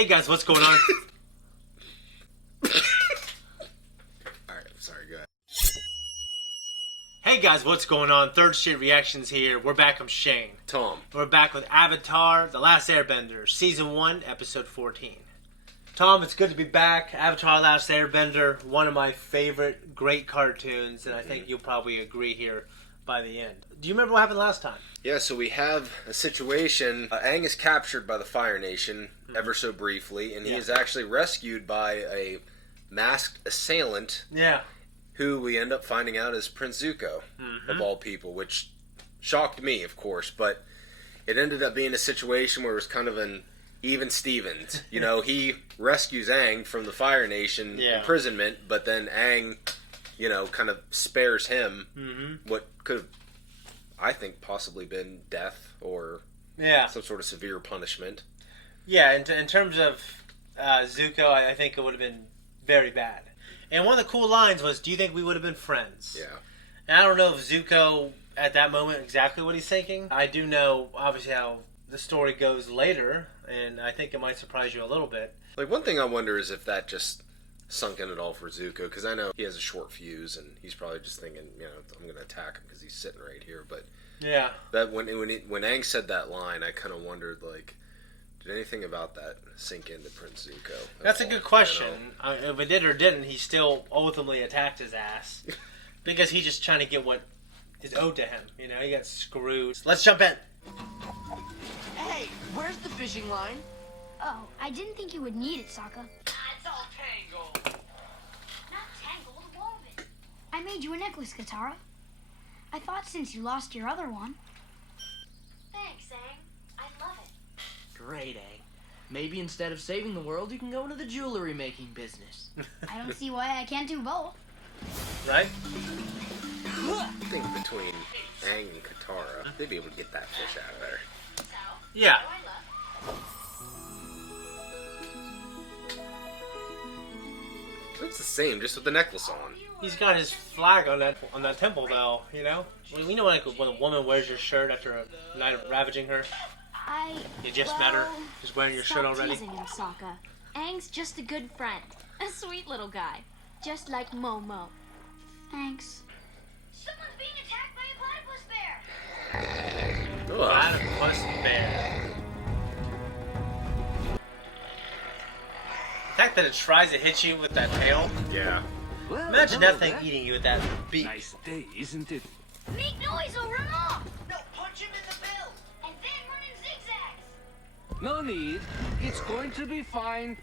Hey guys, what's going on? Alright, sorry, go ahead. Hey guys, what's going on? Third Street Reactions here. We're back. I'm Shane. Tom. We're back with Avatar: The Last Airbender, Season 1, Episode 14. Tom, it's good to be back. Avatar: The Last Airbender, one of my favorite great cartoons, and I think you'll probably agree here by the end. Do you remember what happened last time? Yeah, so we have a situation. Aang is captured by the Fire Nation ever so briefly, and he is actually rescued by a masked assailant. Yeah. Who we end up finding out is Prince Zuko, of all people, which shocked me, of course, but it ended up being a situation where it was kind of an even Stevens. You know, he rescues Aang from the Fire Nation imprisonment, but then Aang, you know, kind of spares him what could have, I think, possibly been death or some sort of severe punishment. Yeah, in terms of Zuko, I think it would have been very bad. And one of the cool lines was, do you think we would have been friends? Yeah. And I don't know if Zuko, at that moment, exactly what he's thinking. I do know, obviously, how the story goes later, and I think it might surprise you a little bit. Like, one thing I wonder is if that just sunk in at all for Zuko, because I know he has a short fuse, and he's probably just thinking, you know, I'm going to attack him because he's sitting right here. But yeah, that when Aang said that line, I kind of wondered, like, did anything about that sink into Prince Zuko? That's a good question. If it did or didn't, he still ultimately attacked his ass. Because he's just trying to get what is owed to him. You know, he got screwed. Let's jump in. Hey, where's the fishing line? Oh, I didn't think you would need it, Sokka. It's all tangled. Not tangled, woven. I made you a necklace, Katara. I thought since you lost your other one. Thanks, Aang. I love it. Great, Aang. Maybe instead of saving the world, you can go into the jewelry making business. I don't see why I can't do both. Right? I think between Aang and Katara, they'd be able to get that fish out of there. Yeah. It's the same, just with the necklace on. He's got his flag on that temple, though. You know, we know when a woman wears your shirt after a night of ravaging her. You just met her, just wearing your shirt already. Stop teasing him, Sokka. Aang's just a good friend, a sweet little guy, just like Momo. Thanks. Someone's being attacked by a platypus bear. Platypus bear. The fact that it tries to hit you with that tail. Yeah. Well, Imagine hello that thing there. eating you with that beak. Nice day, isn't it? Make noise or run off! No, punch him in the bill. And then run in zigzags! No need. It's going to be fine.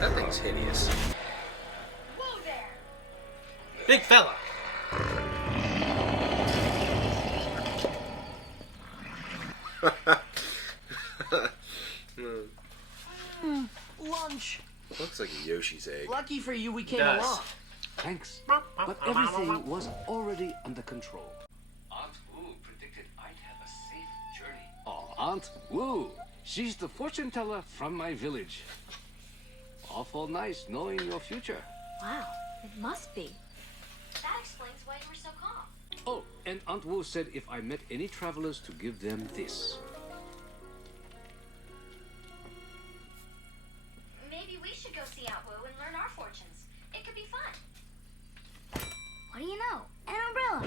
That thing's hideous. Whoa there! Big fella. Lunch. Looks like a Yoshi's egg. Lucky for you, we came Does. along. Thanks. But everything was already under control. Aunt Wu predicted I'd have a safe journey. Oh, Aunt Wu. She's the fortune teller from my village. Awful nice knowing your future. Wow, it must be. That explains why you were so calm. Oh, and Aunt Wu said if I met any travelers to give them this. Maybe we should go see Aunt Wu and learn our fortunes. It could be fun. What do you know? An umbrella.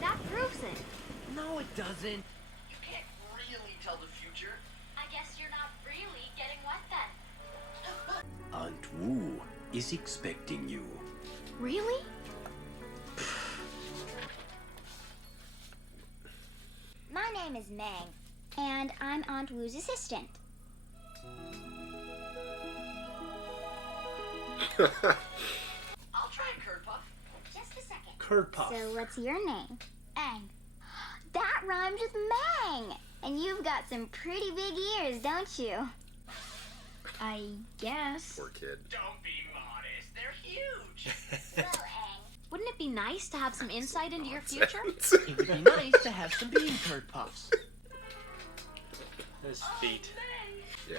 That proves it. No, it doesn't. You can't really tell the future. I guess you're not really getting wet then. Aunt Wu is expecting you. Really? My name is Mang, and I'm Aunt Wu's assistant. I'll try a curd puff. Just a second. Curd puff. So what's your name? Aang. That rhymes with Mang. And you've got some pretty big ears, don't you? I guess. Poor kid. Don't be modest. They're huge. So, Aang. Wouldn't it be nice to have some insight into your future? It would be nice to have some bean curd puffs. His feet.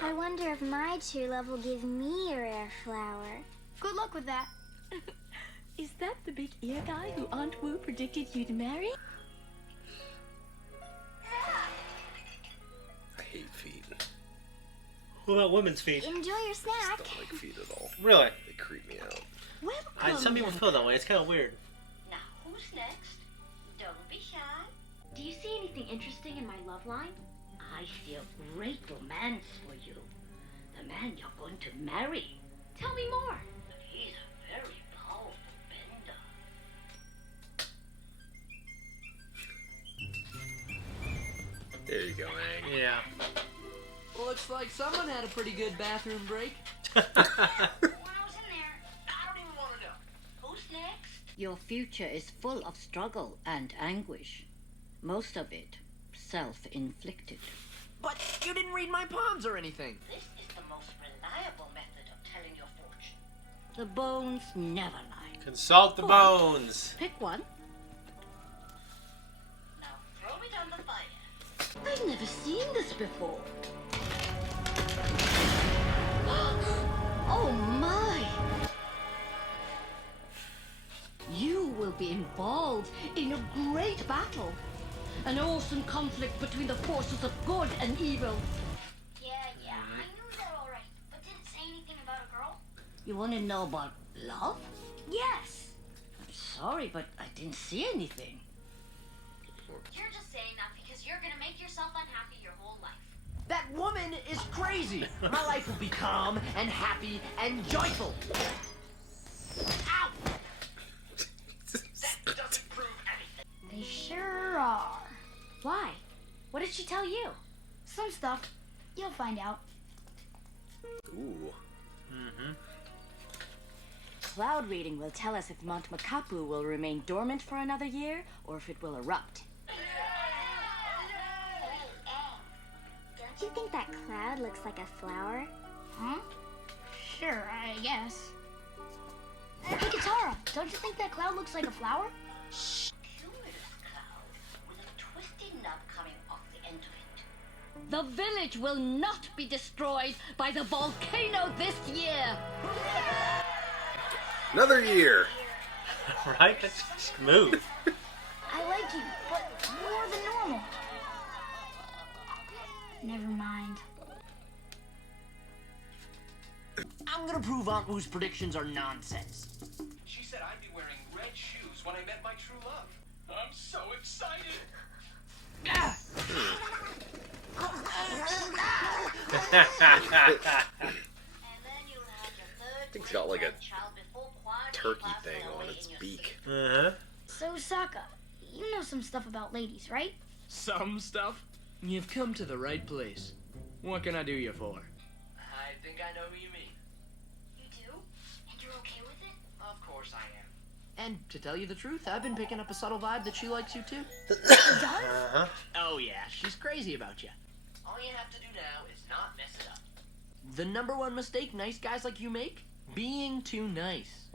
I wonder if my true love will give me a rare flower. Good luck with that. Is that the big ear guy who Aunt Wu predicted you'd marry? What about women's feet? Enjoy your snack. Don't like feet at all. Really? They creep me out. Welcome. Some people feel that way. It's kind of weird. Now, who's next? Don't be shy. Do you see anything interesting in my love line? I see a great romance for you. The man you're going to marry. Tell me more. He's a very powerful bender. There you go, Ang. Yeah. Looks like someone had a pretty good bathroom break. When I was in there, I don't even want to know. Who's next? Your future is full of struggle and anguish. Most of it self-inflicted. But you didn't read my palms or anything. This is the most reliable method of telling your fortune. The bones never lie. Consult the bones. Pick one. Now throw it on the fire. I've never seen this before. Oh my! You will be involved in a great battle. An awesome conflict between the forces of good and evil. Yeah, I knew that already. But did it say anything about a girl? You want to know about love? Yes. I'm sorry, but I didn't see anything. You're just saying that because you're gonna make yourself unhappy your whole life. That woman is crazy. My life will be calm and happy and joyful. Ow! That doesn't prove anything. They sure are. Why? What did she tell you? Some stuff. You'll find out. Ooh. Cloud reading will tell us if Mount Makapu will remain dormant for another year or if it will erupt. Don't you think that cloud looks like a flower? Huh? Sure, I guess. Hey, Katara, don't you think that cloud looks like a flower? Cumulus cloud with a twisted nub coming off the end of it. The village will not be destroyed by the volcano this year. Another year. Right? That's smooth. I like you, but more than normal. Never mind. I'm gonna prove Aunt Wu's predictions are nonsense. She said I'd be wearing red shoes when I met my true love. I'm so excited. I think it's got like a turkey thing on its beak. Uh-huh. So, Sokka, you know some stuff about ladies, right? Some stuff? You've come to the right place. What can I do you for? I think I know who you mean. You do? And you're okay with it? Of course I am. And to tell you the truth, I've been picking up a subtle vibe that she likes you too. Uh-huh. Oh yeah, she's crazy about you. All you have to do now is not mess it up. The number one mistake nice guys like you make? Being too nice.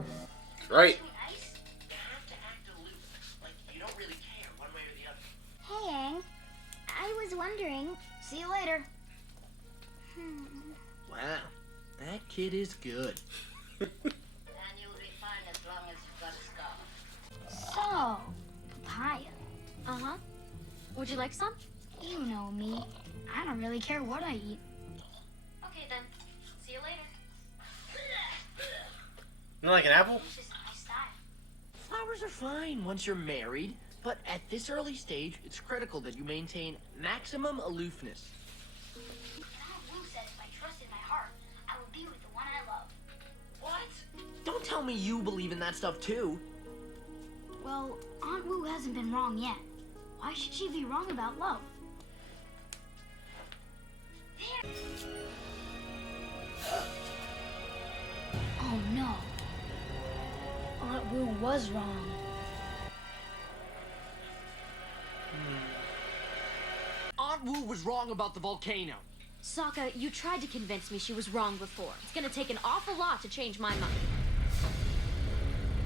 Right. Too nice? You have to act aloof, like you don't really care one way or the other. Hey, Aang. I was wondering. See you later. Wow, that kid is good. And you'll be fine as long as you've got a scar. So, papaya. Uh-huh. Would you like some? You know me. I don't really care what I eat. Okay then. See you later. Not like an apple? This is my style. Flowers are fine once you're married, but at this early stage, it's critical that you maintain maximum aloofness. Aunt Wu says if I trust in my heart, I will be with the one I love. What? Don't tell me you believe in that stuff too. Well, Aunt Wu hasn't been wrong yet. Why should she be wrong about love? There. Oh no. Aunt Wu was wrong. Aunt Wu was wrong about the volcano. Sokka, you tried to convince me she was wrong before. It's gonna take an awful lot to change my mind.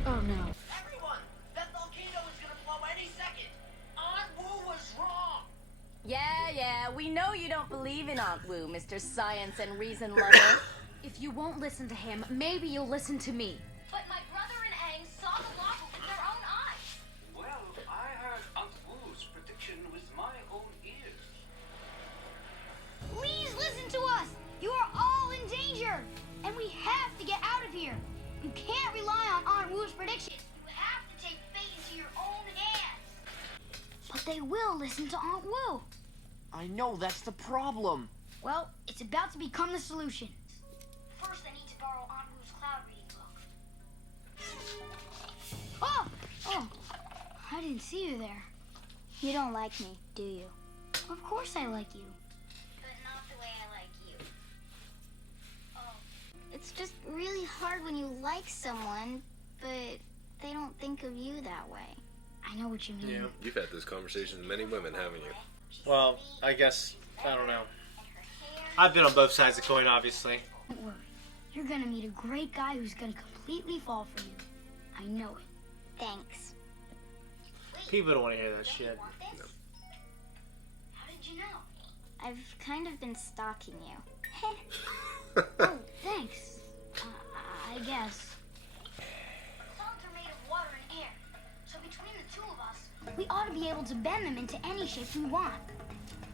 Oh no. Everyone, that volcano is gonna blow any second. Aunt Wu was wrong. Yeah, we know you don't believe in Aunt Wu, Mr. Science and Reason Lover. If you won't listen to him, maybe you'll listen to me. But my brother and Aang saw the lava with their own eyes. Well, I heard Aunt Wu's prediction with my own ears. Please listen to us. You are they will listen to Aunt Wu. I know, that's the problem. Well, it's about to become the solution. First, I need to borrow Aunt Wu's cloud reading book. Oh! I didn't see you there. You don't like me, do you? Of course I like you. But not the way I like you. Oh. It's just really hard when you like someone, but they don't think of you that way. I know what you mean. Yeah. You've had this conversation with many women, haven't you? Well, I guess, I don't know. I've been on both sides of the coin, obviously. Don't worry. You're gonna meet a great guy who's gonna completely fall for you. I know it. Thanks. People don't want to hear that shit. No. How did you know? I've kind of been stalking you. Oh, thanks. I guess. Clouds are made of water and air. So between the two of us, we ought to be able to bend them into any shape we want.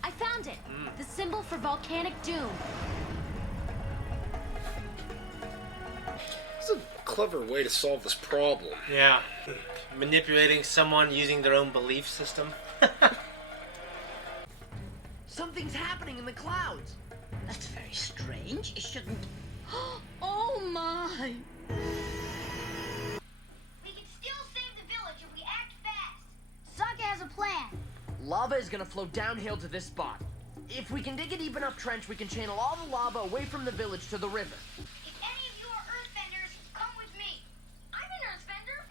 I found it. The symbol for volcanic doom. It's a clever way to solve this problem. Yeah. Manipulating someone using their own belief system. Something's happening in the clouds. That's very strange. It shouldn't. Oh my! We can still save the village if we act fast. Sokka has a plan. Lava is gonna flow downhill to this spot. If we can dig a deep enough trench, we can channel all the lava away from the village to the river. If any of you are earthbenders, come with me. I'm an earthbender.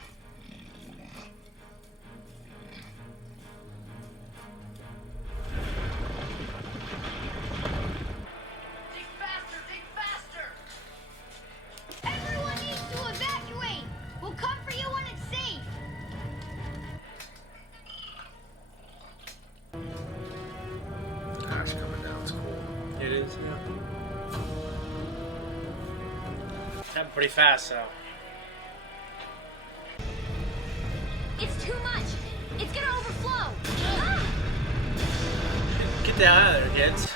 Dig faster, dig faster! Everyone needs to evacuate. We'll come for you when it's safe. Ash coming down, it's cool. It is, yeah. Happened pretty fast, though. It's too much. It's gonna overflow. Ah! Get the hell out of there, kids.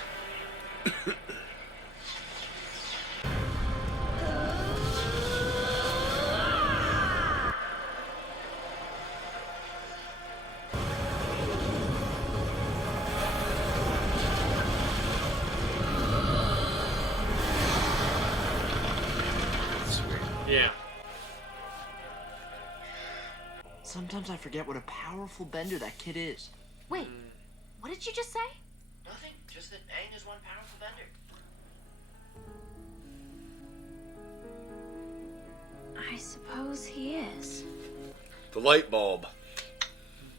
Yeah. Sometimes I forget what a powerful bender that kid is. Wait, what did you just say? Nothing, just that Aang is one powerful bender. I suppose he is. The light bulb.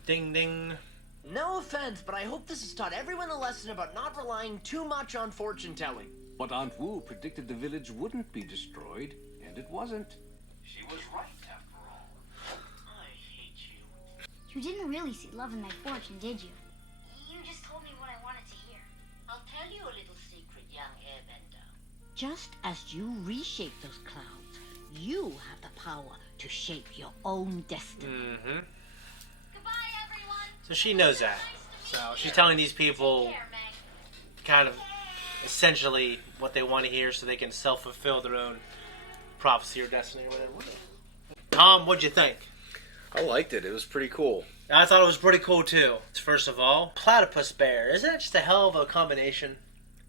Ding ding. No offense, but I hope this has taught everyone a lesson about not relying too much on fortune telling. But Aunt Wu predicted the village wouldn't be destroyed, and it wasn't. She was right, after all. I hate you. You didn't really see love in my fortune, did you? You just told me what I wanted to hear. I'll tell you a little secret, young Airbender. Just as you reshape those clouds, you have the power to shape your own destiny. Mm-hmm. Goodbye, everyone. So she knows that. So she's telling these people kind of essentially what they want to hear so they can self-fulfill their own prophecy or destiny or whatever. Tom, what'd you think? I liked it. It was pretty cool. I thought it was pretty cool too. First of all, platypus bear. Isn't that just a hell of a combination?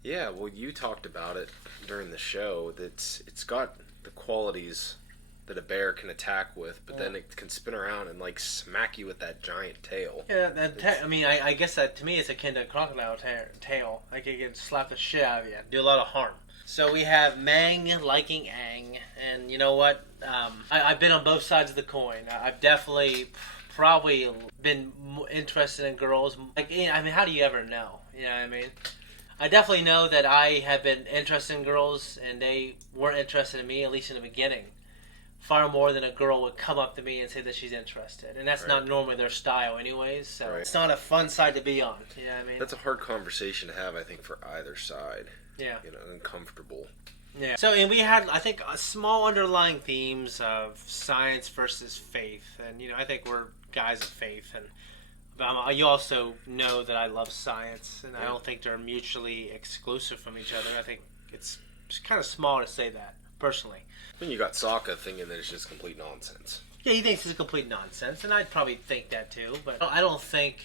Yeah, well, you talked about it during the show. That it's got the qualities that a bear can attack with, but then it can spin around and like smack you with that giant tail. Yeah, I mean, I guess that to me it's akin to a crocodile tail. Like it can slap the shit out of you, do a lot of harm. So we have Mang liking Aang, and you know what? I've been on both sides of the coin. I've definitely probably been interested in girls. Like, I mean, how do you ever know? You know what I mean? I definitely know that I have been interested in girls, and they weren't interested in me, at least in the beginning. Far more than a girl would come up to me and say that she's interested. And that's not normally their style anyways, so it's not a fun side to be on. You know what I mean? That's a hard conversation to have, I think, for either side. Yeah. You know, uncomfortable. Yeah. So, and we had, I think, small underlying themes of science versus faith. And, you know, I think we're guys of faith. And you also know that I love science. And I don't think they're mutually exclusive from each other. I think it's kind of small to say that, personally. Then you got Sokka thinking that it's just complete nonsense. Yeah, he thinks it's complete nonsense. And I'd probably think that too. But I don't think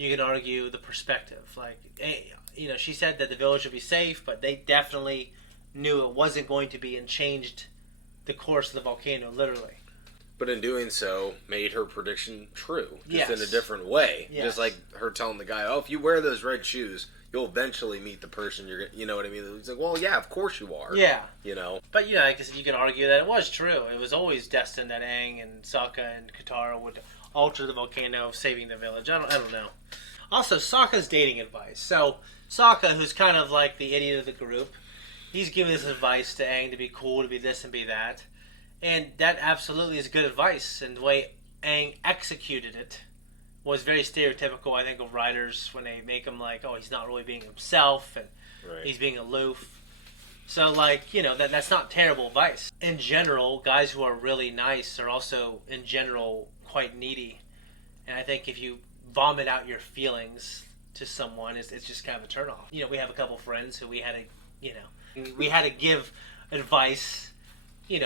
you can argue the perspective. Like, she said that the village would be safe, but they definitely knew it wasn't going to be and changed the course of the volcano, literally. But in doing so, made her prediction true, just Yes. in a different way. Yes. Just like her telling the guy, "Oh, if you wear those red shoes, you'll eventually meet the person you know what I mean?" He's like, "Well, yeah, of course you are." Yeah. You know. But I guess you can argue that it was true. It was always destined that Aang and Sokka and Katara would alter the volcano, saving the village. I don't know. Also, Sokka's dating advice. So Sokka, who's kind of like the idiot of the group, he's giving this advice to Aang to be cool, to be this and be that. And that absolutely is good advice. And the way Aang executed it was very stereotypical, I think, of writers when they make him like, oh, he's not really being himself and he's being aloof. So, that's not terrible advice. In general, guys who are really nice are also, in general, quite needy. And I think if you vomit out your feelings to someone, it's just kind of a turnoff. We have a couple friends who we had to give advice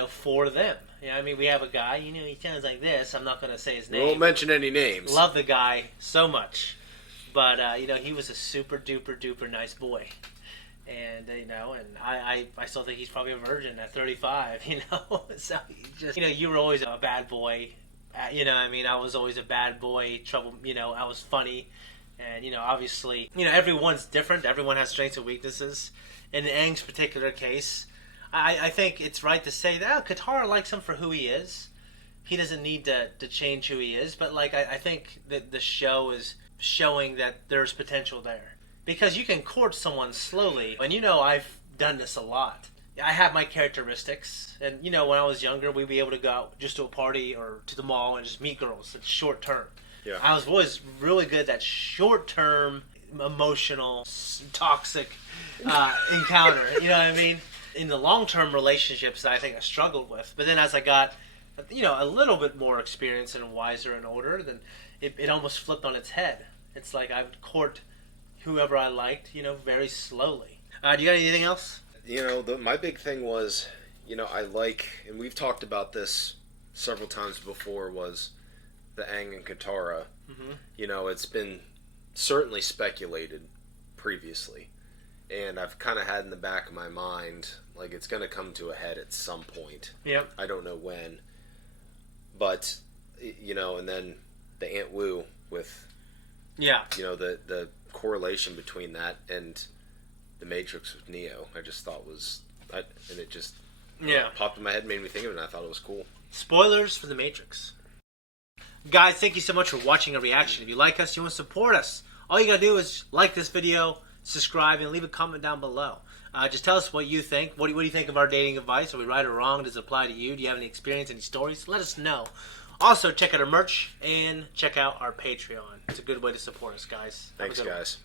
for them. We have a guy, he sounds like this. I'm not going to say his name. We won't mention any names. Love the guy so much. But, he was a super duper duper nice boy. And, and I still think he's probably a virgin at 35, So, you were always a bad boy. I was always a bad boy, trouble, I was funny. And, obviously, everyone's different. Everyone has strengths and weaknesses. In Aang's particular case, I think it's right to say that Katara likes him for who he is. He doesn't need to change who he is, but I think that the show is showing that there's potential there. Because you can court someone slowly, and I've done this a lot. I have my characteristics, and when I was younger, we'd be able to go out just to a party or to the mall and just meet girls. It's short term. Yeah. I was always really good at that short term, emotional, toxic encounter. You know what I mean? In the long-term relationships that I think I struggled with. But then as I got, a little bit more experience and wiser and older, then it almost flipped on its head. It's like I would court whoever I liked, very slowly. Do you got anything else? My big thing was, I like, and we've talked about this several times before, was the Aang and Katara. Mm-hmm. It's been certainly speculated previously. And I've kind of had in the back of my mind, like, it's going to come to a head at some point. Yep. I don't know when. But, and then the Aunt Wu with, the correlation between that and the Matrix with Neo, I just thought and it just popped in my head, made me think of it, and I thought it was cool. Spoilers for the Matrix. Guys, thank you so much for watching our reaction. If you like us, you want to support us, all you got to do is like this video, subscribe, and leave a comment down below. Just tell us what you think. What do you think of our dating advice? Are we right or wrong? Does it apply to you? Do you have any experience, any stories? Let us know. Also, check out our merch and check out our Patreon. It's a good way to support us, guys. Thanks, guys.